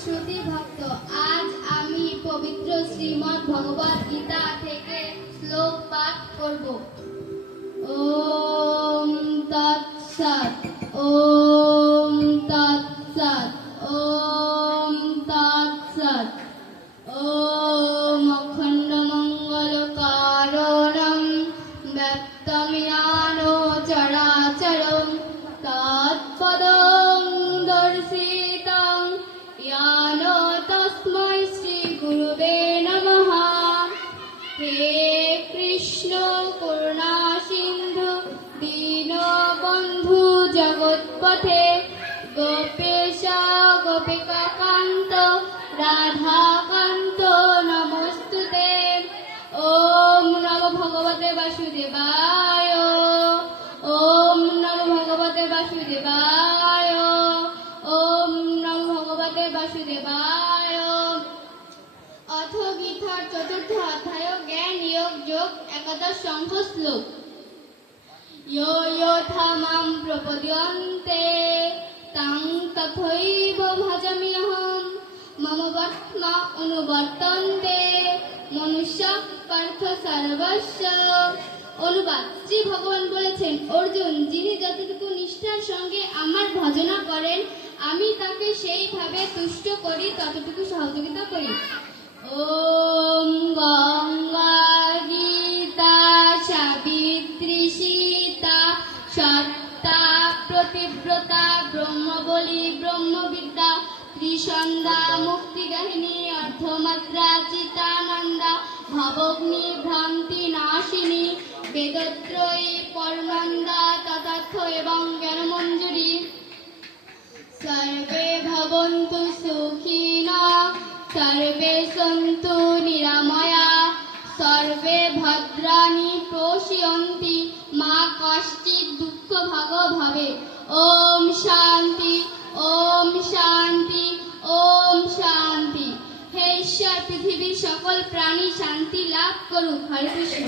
শ্রুতি ভক্ত। আজ আমি পবিত্র শ্রীমদ্ ভগবদ গীতা থেকে শ্লোক পাঠ করব। ওম তৎসৎ, ওম তৎসৎ, ওম তৎসৎ। ওম অখণ্ড মঙ্গল কারণম ব্যক্তং জ্ঞান চরাচরম তৎপদং দর্শিতং জ্ঞান তস্मै শ্রী গুরুবে নমঃ। হে কৃষ্ণ করুণা সিন্ধু দীনবন্ধু জগৎপথে গোপেশ গোপিকা কান্ত রাধাকান্ত নমস্তুতে। ওম নমো ভগবতে বাসুদেবায়, ওম নমো ভগবতে বাসুদেবায়, ওম নমো ভগবতে বাসুদেবায়। অথ গীতার চতুর্থ অধ্যায় জ্ঞান যোগ যোগ একাদশ সংখ্য শ্লোক। यो यथा मां प्रपद्यन्ते तं तथैव भजाम्यहं मम वर्त्मा अनुवर्तन्ते मनुष्यः पार्थ सर्वस्य। অনুবাদ, শ্রী ভগবান বলেছেন, অর্জুন, যিনি যতটুকু নিষ্ঠার সঙ্গে আমার ভজনা করেন আমি তাকে সেইভাবে তুষ্ট করি, ততটুকু সহযোগিতা করি। ওম গঙ্গা গীতা সাবিত্রী সীতা সত্তা প্রতিব্রতা ব্রহ্মবলী ব্রহ্মবিদ্যা ত্রিসন্ধ্যা মুক্তিগাহিনী অর্ধমাত্রা চিতানন্দা ভবগ্নি ভ্রান্তি নাশিনী বেদত্রয়ী পরনন্দা তথার্থ এবং জ্ঞানমঞ্জুরি। সর্বে ভবন্তু সুখিনঃ সর্বে সন্তু নিরাময়া সর্বে ভদ্রাণি পশ্যন্তি মা কশ্চিৎ দুঃখ ভাগ ভবে। ওম শান্তি, ওম শান্তি, ওম শান্তি। হে ঈশ্বর, পৃথিবীর সকল প্রাণী শান্তি লাভ করুক। হরে কৃষ্ণ।